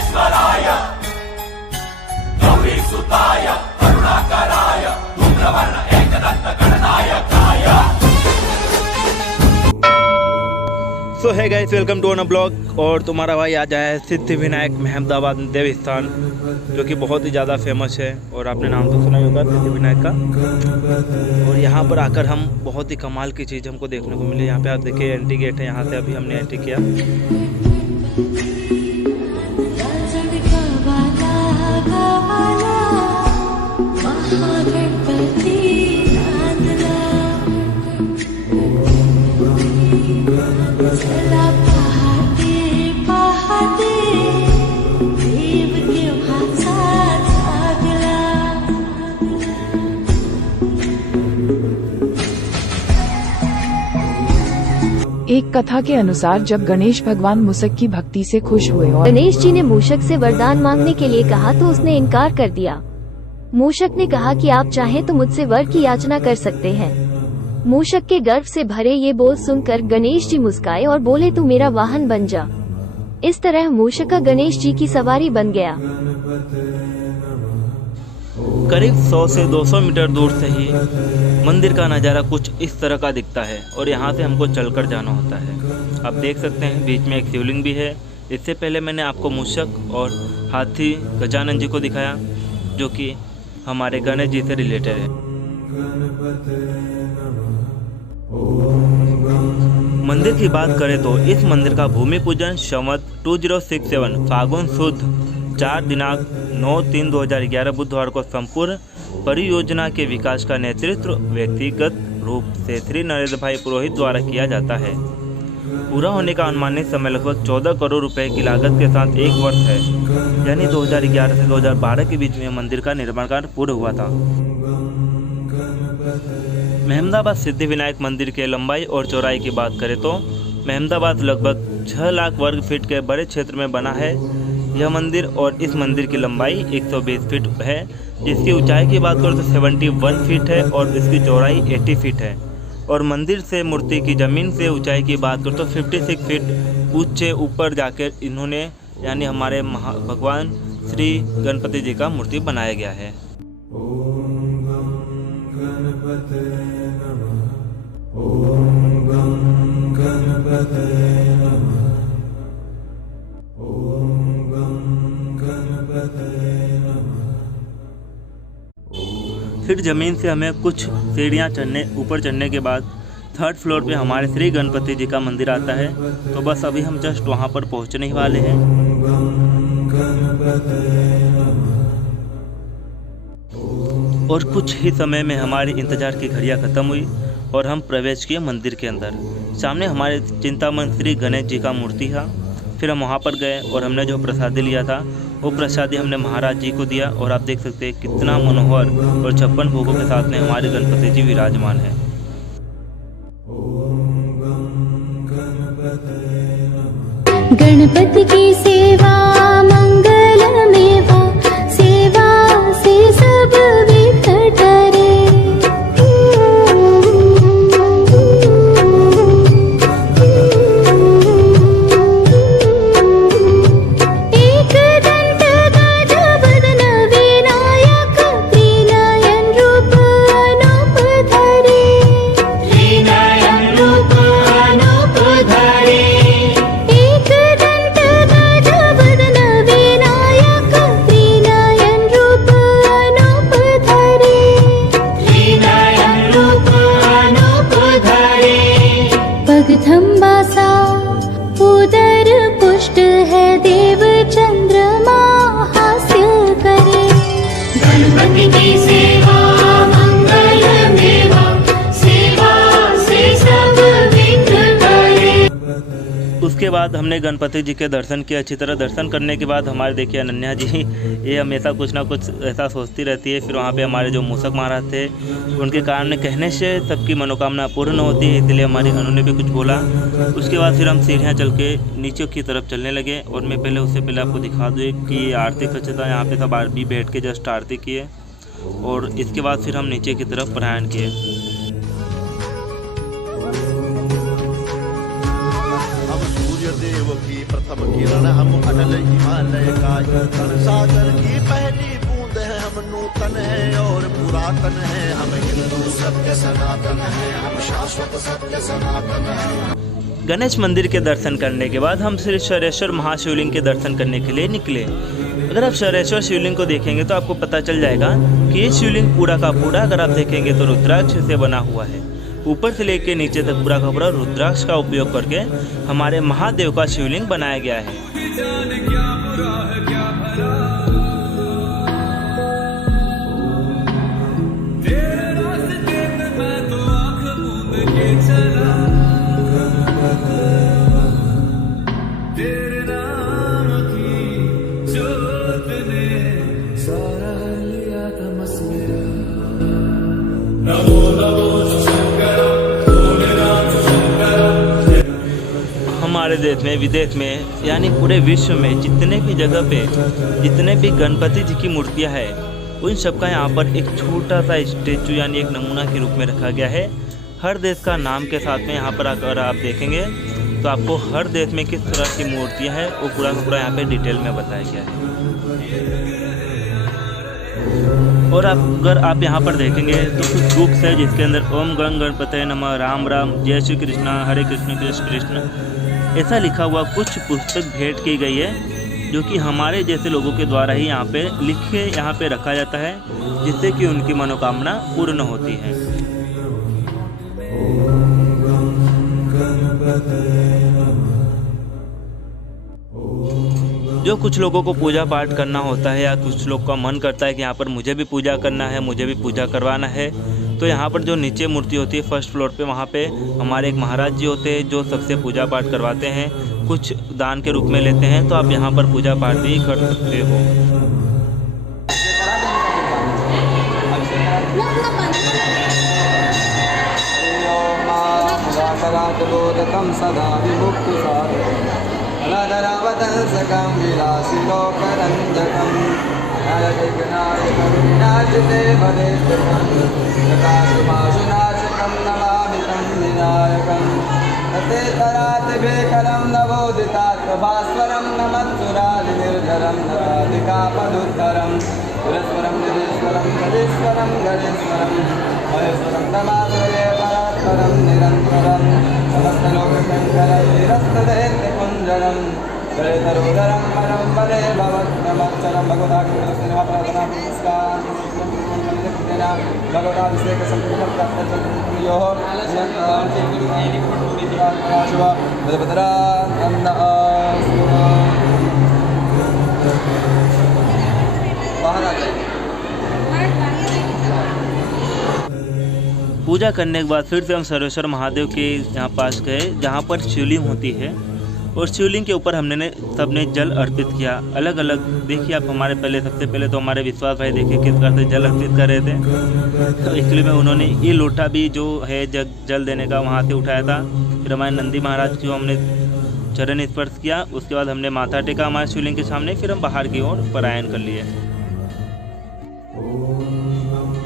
विघ्नेश्वराय गौरीसुताय करुणाकराय धूम्रवर्ण एकदंत गणनायकाय। सो है guys, welcome to a blog. और तुम्हारा भाई आज आया है सिद्धि विनायक महमदाबाद देवस्थान, जो कि बहुत ही ज़्यादा फेमस है और आपने नाम तो सुना ही होगा सिद्धि विनायक का। और यहाँ पर आकर हम बहुत ही कमाल की चीज़ हमको देखने को मिली। यहाँ पे आप देखिए एंट्री गेट है, यहाँ से अभी हमने एंट्री किया। एक कथा के अनुसार जब गणेश भगवान मूषक की भक्ति से खुश हुए और गणेश जी ने मूषक से वरदान मांगने के लिए कहा तो उसने इनकार कर दिया। मूषक ने कहा कि आप चाहें तो मुझसे वर की याचना कर सकते हैं। मूषक के गर्व से भरे ये बोल सुनकर गणेश जी मुस्काए और बोले तू मेरा वाहन बन जा। इस तरह मूषक गणेश जी की सवारी बन गया। करीब 100 से 200 मीटर दूर से ही मंदिर का नज़ारा कुछ इस तरह का दिखता है और यहाँ से हमको चलकर जाना होता है। आप देख सकते हैं बीच में एक शिवलिंग भी है। इससे पहले मैंने आपको मूषक और हाथी गजानन जी को दिखाया, जो कि हमारे गणेश जी से रिलेटेड है। मंदिर की बात करें तो इस मंदिर का भूमि पूजन संवत 2067 फागुन शुद्ध 4 दिनांक 9/3/2011 बुधवार को संपूर्ण परियोजना के विकास का नेतृत्व व्यक्तिगत रूप से श्री नरेंद्र भाई पुरोहित द्वारा किया जाता है। पूरा होने का अनुमानित समय लगभग 14 करोड़ रुपए की लागत के साथ 1 वर्ष है, यानी 2011 से 2012 के बीच में मंदिर का निर्माण कार्य पूर्ण हुआ था। महमदाबाद सिद्धि विनायक मंदिर के लंबाई और चौड़ाई की बात करें तो महमदाबाद लगभग 6 लाख वर्ग फीट के बड़े क्षेत्र में बना है यह मंदिर। और इस मंदिर की लंबाई 120 फीट है, जिसकी ऊंचाई की बात करें तो 71 फीट है और इसकी चौड़ाई 80 फीट है। और मंदिर से मूर्ति की ज़मीन से ऊंचाई की बात करें तो 56 फीट ऊंचे ऊपर जाकर इन्होंने यानी हमारे भगवान श्री गणपति जी का मूर्ति बनाया गया है। फिर जमीन से हमें कुछ सीढ़ियाँ ऊपर चढ़ने के बाद 3rd फ्लोर पे हमारे श्री गणपति जी का मंदिर आता है। तो बस अभी हम जस्ट वहाँ पर पहुँचने ही वाले हैं। और कुछ ही समय में हमारी इंतजार की घड़ियाँ खत्म हुई और हम प्रवेश किए मंदिर के अंदर। सामने हमारे चिंतामन श्री गणेश जी का मूर्ति था। फिर हम वहाँ पर गए और हमने जो प्रसादी लिया था वो प्रसादी हमने महाराज जी को दिया। और आप देख सकते हैं कितना मनोहर और 56 भोगों के साथ में हमारे गणपति जी विराजमान हैं। गणपति की सेवा मंगलमेवा, सेवा से सब विघ्न टरे। उदर पुष्ट है देव चंद्रमा हास्य करे। गणपति की सेवा मंगलमेवा, सेवा से सब विघ्न टरे। उसके बाद हमने गणपति जी के दर्शन किए। अच्छी तरह दर्शन करने के बाद हमारे देखिए अनन्या जी ये हमेशा कुछ ना कुछ ऐसा सोचती रहती है। फिर वहाँ पे हमारे जो मूषक महाराज थे उनके कारण कहने से सबकी मनोकामना पूर्ण होती है, इसलिए हमारी अनु ने भी कुछ बोला। उसके बाद फिर हम सीढ़ियाँ चल के नीचे की तरफ चलने लगे। और मैं पहले उससे पहले आपको दिखा दूँ कि आरती कच्चा था, यहाँ पे सब भी बैठ के जस्ट आरती किए। और इसके बाद फिर हम नीचे की तरफ प्रयाण किए। देव थी प्रथम किरण हम अटल हिमालय का तन सागर की पहली बूंद है हम नूतन है और पुरातन है हम हिंदू सत्य सनातन है हम शाश्वत सत्य सनातन है। गणेश मंदिर के दर्शन करने के बाद हम श्री शरयेश्वर महाशिवलिंग के दर्शन करने के लिए निकले। अगर आप शरयेश्वर शिवलिंग को देखेंगे तो आपको पता चल जाएगा कि ये शिवलिंग पूरा का पूरा अगर आप देखेंगे तो रुद्राक्ष से बना हुआ है। ऊपर से लेकर नीचे तक पूरा का पूरा रुद्राक्ष का उपयोग करके हमारे महादेव का शिवलिंग बनाया गया है। हमारे देश में विदेश में यानी पूरे विश्व में जितने भी जगह पे जितने भी गणपति जी की मूर्तियां हैं उन सबका यहाँ पर एक छोटा सा स्टेचू यानी एक नमूना के रूप में रखा गया है। हर देश का नाम के साथ में यहाँ पर अगर आप देखेंगे तो आपको हर देश में किस तरह की मूर्तियाँ हैं वो पूरा का पूरा यहाँ पे डिटेल में बताया गया है। और अगर आप यहाँ पर देखेंगे तो कुछ बुक्स है जिसके अंदर ओम गण गणपतये नमः, राम राम, जय श्री कृष्णा, हरे कृष्ण कृष्ण कृष्ण ऐसा लिखा हुआ कुछ पुस्तक भेंट की गई है जो कि हमारे जैसे लोगों के द्वारा ही यहाँ पे लिखे यहाँ पे रखा जाता है जिससे कि उनकी मनोकामना पूर्ण होती है। जो कुछ लोगों को पूजा पाठ करना होता है या कुछ लोग का मन करता है कि यहाँ पर मुझे भी पूजा करना है, मुझे भी पूजा करवाना है, तो यहाँ पर जो नीचे मूर्ति होती है फर्स्ट फ्लोर पे वहाँ पे हमारे एक महाराज जी होते हैं जो सबसे पूजा पाठ करवाते हैं, कुछ दान के रूप में लेते हैं, तो आप यहाँ पर पूजा पाठ भी कर सकते हो। सदा विमुक्तिसाधरावतंसकं विलासिलोकरञ्जकं नायकनायकं विनाशदेवदेशकं प्रकाशमाशुनाशकं नमामि तं विनायकं ततेतरातिभेकरं नवोदितात्मभास्वरं नमत्सुरादिनिर्झरं नताधिकापदुद्धरं सुरेश्वरं गणेश्वरं गणेश्वरं गणेश्वरं महेश्वरं नमाश्रये परात्परं निरन्तरं समस्तलोकशङ्करं निरस्तदैत्यकुञ्जरं जयतरोदरं परं वरे भवत्नमच्चरं भगवताकृष्णप्रार्थना पुरस्कारं भगवताभिषेकसंपूर्णं प्राप्तचन्द्रयोः बाहर आ जाए। पूजा करने के बाद फिर से हम शरयेश्वर महादेव के यहाँ पास गए जहाँ पर शिवलिंग होती है और शिवलिंग के ऊपर हमने सबने जल अर्पित किया अलग अलग। देखिए आप हमारे सबसे पहले तो हमारे विश्वास भाई देखिए किस प्रकार से जल अर्पित कर रहे थे। तो एक्चुअली में उन्होंने ये लोटा भी जो है जल देने का वहाँ से उठाया था। फिर हमारे नंदी महाराज को हमने चरण स्पर्श किया, उसके बाद हमने माथा टेका हमारे शिवलिंग के सामने, फिर हम बाहर की ओर पलायन कर लिए।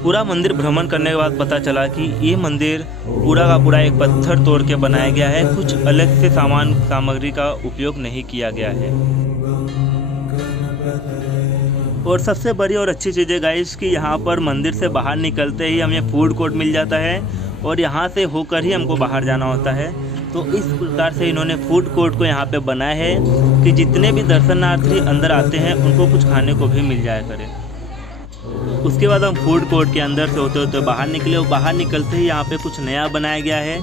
पूरा मंदिर भ्रमण करने के बाद पता चला कि ये मंदिर पूरा का पूरा एक पत्थर तोड़ के बनाया गया है, कुछ अलग से सामग्री का उपयोग नहीं किया गया है। और सबसे बड़ी और अच्छी चीज़ है गाइस कि यहाँ पर मंदिर से बाहर निकलते ही हमें फूड कोर्ट मिल जाता है और यहाँ से होकर ही हमको बाहर जाना होता है। तो इस प्रकार से इन्होंने फूड कोर्ट को यहाँ पे बनाया है कि जितने भी दर्शनार्थी अंदर आते हैं उनको कुछ खाने को भी मिल जाया करे। उसके बाद हम फूड कोर्ट के अंदर से होते होते बाहर निकले और बाहर निकलते ही यहाँ पे कुछ नया बनाया गया है।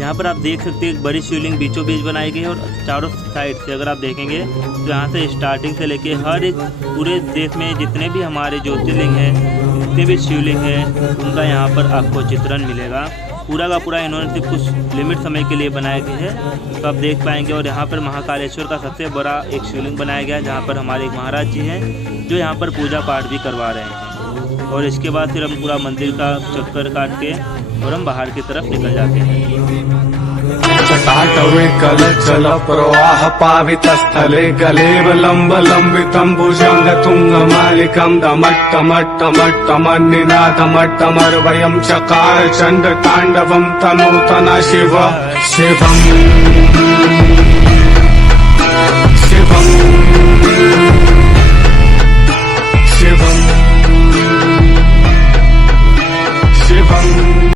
यहाँ पर आप देख सकते हैं एक बड़ी शिवलिंग बीचों बीच बनाई गई है और चारों साइड से अगर आप देखेंगे तो यहाँ से स्टार्टिंग से लेके हर एक पूरे देश में जितने भी हमारे ज्योतिर्लिंग हैं, जितने भी शिवलिंग हैं, उनका यहाँ पर आपको चित्रण मिलेगा। पूरा का पूरा इन्होंने सिर्फ कुछ लिमिट समय के लिए बनाया गया है, तो आप देख पाएंगे। और यहाँ पर महाकालेश्वर का सबसे बड़ा एक शिवलिंग बनाया गया है जहाँ पर हमारे एक महाराज जी हैं जो यहाँ पर पूजा पाठ भी करवा रहे हैं। और इसके बाद फिर हम पूरा मंदिर का चक्कर काट के और हम बाहर की तरफ निकल जाते हैं। जटाटवे कलचल प्रवाह पावितस्थले गलेवलम्ब लम्बितं भुजङ्गतुङ्गमालिकं दमट्टमट्टमट्टमन्निनादमट्टमर्वयं चकार चण्डताण्डवं तनूतना शिव शिवम्।